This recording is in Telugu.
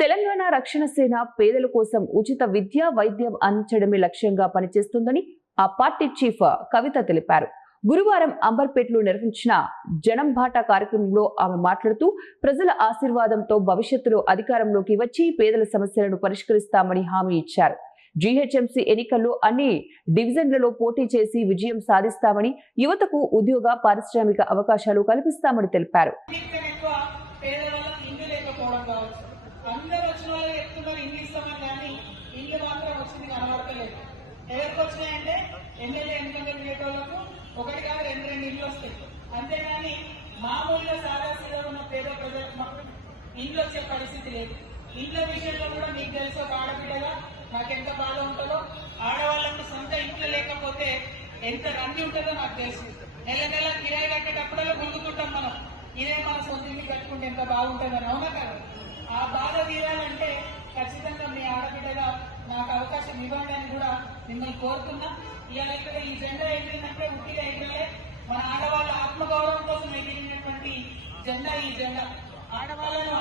తెలంగాణ రక్షణ సేన పేదల కోసం ఉచిత విద్య వైద్యం అందించడమే లక్ష్యంగా పనిచేస్తుందని ఆ పార్టీ చీఫ్ కవిత తెలిపారు. గురువారం అంబర్పేటలో నిర్వహించిన జనం బాటా కార్యక్రమంలో ఆమె మాట్లాడుతూ ప్రజల ఆశీర్వాదంతో భవిష్యత్తులో అధికారంలోకి వచ్చి పేదల సమస్యలను పరిష్కరిస్తామని హామీ ఇచ్చారు. జీహెచ్ఎంసీ ఎన్నికల్లో అన్ని డివిజన్లలో పోటీ చేసి విజయం సాధిస్తామని, యువతకు ఉద్యోగ పారిశ్రామిక అవకాశాలు కల్పిస్తామని తెలిపారు. అందరూ వచ్చిన వాళ్ళు చెప్తున్నారు ఇల్లు ఇస్తామని, కానీ ఇల్లు మాత్రం వచ్చింది కనబడతలేదు. ఎవరికి వచ్చినాయంటే ఎమ్మెల్యే ఎన్నికలు తిరిగేటోళ్లకు ఒకటి కాదు రెండు ఇల్లు వస్తాయి. అంతేగాని మామూలుగా సాదాసీగా ఉన్న పేద ప్రజలకు ఇల్లు వచ్చే పరిస్థితి లేదు. ఇళ్ల విషయంలో కూడా మీకు తెలిసి ఒక ఆడబిడ్డగా నాకెంత బాధ ఉంటుందో, ఆడవాళ్ళకు సొంత ఇంట్లో లేకపోతే ఎంత రంది ఉంటుందో నాకు తెలుసు. నెల నెల కిరాయి కట్టేటప్పుడల్లా గుంజుకుంటాం మనం, ఇదే మన సొంత ఇంటికి కట్టుకుంటే ఎంత బాగుంటుందని. అవునా కదా? ఆ బాధ తీరాలంటే ఖచ్చితంగా మీ ఆడబిడ్డగా నాకు అవకాశం ఇవ్వండి అని కూడా మిమ్మల్ని కోరుతున్నా. ఇవాళ ఇక్కడ ఈ జెండా ఎగిరినప్పుడే ఉట్టిగా ఎగిరలే, మన ఆడవాళ్ళ ఆత్మగౌరవం కోసం ఎగిరినటువంటి జెండా ఈ జెండా. ఆడవాళ్ళను